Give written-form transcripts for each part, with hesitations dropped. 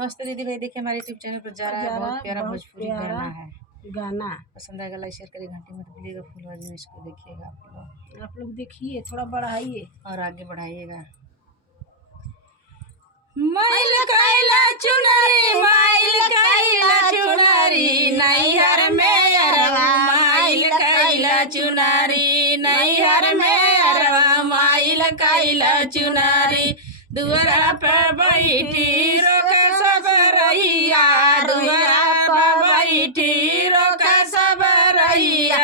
नमस्ते दीदी भाई, देखिए हमारे यूट्यूब चैनल पर जा रहा है बहुत प्यारा भोजपुरी गाना है। गाना पसंद आएगा लाइक शेयर करिए, घंटी मत भूलिएगा, फुल आवाज में इसको देखिएगा आप लोग देखिए, थोड़ा बढ़ाइए और आगे बढ़ाइएगा। माइल कैला चुनरी, माइल कैला चुनरी, नैहर में अरवा माइल कैला चुनरी, नैहर में अरवा माइल कैला चुनरी। दुआरा पर बैठी रोक सब रहिया, दुआरा पर बैठी रोक सब रहिया,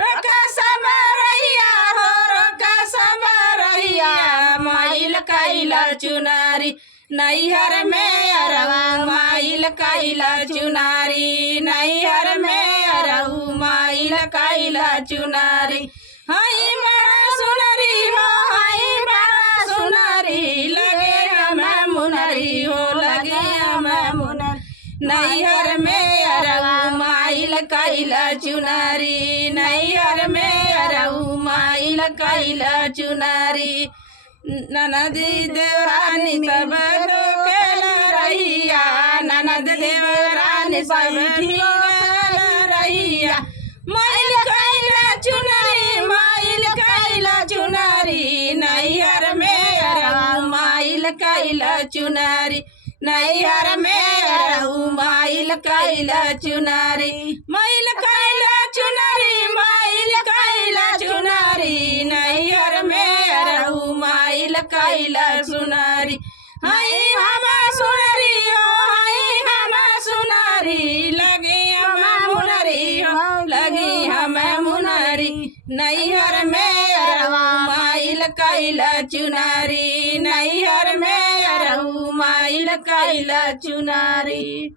रोक सब रहिया हो, रोक सब रहिया। माइल कैला चुनरी, नैहर में अरवा माइल कैला चुनरी, नैहर में अरऊ माइल कैला चुनरी। हाय बड़ा सुनरी हो, हाय बड़ा सुनरी, लगे हमें मुनरी हो, लगे हमें मुनरी। नैहर में अरऊ माइल कैला चुनरी, नैहर में अरऊ माइल कैला चुनरी। ननदी देवरानी सब लोकेल रहिया, ननद देवरानी सब लोकेल रहिया। माइल कैला चुनरी, माइल कैला चुनरी, नैहर में अरऊ माइल कैला चुनरी, नैहर में अरऊ माइल कैला चुनरी। माइल कैला चुनरी, माइल कैला चुनरी, नैहर में अरऊ माइल कैला चुनरी। हाय हम सुनरी हो, हाय हम सुनरी, लगे हम मुनरी हो, लगे हम मुनरी। नैहर में अरऊ माइल कैला चुनरी, नैहर में अरऊ माइल कैला चुनरी।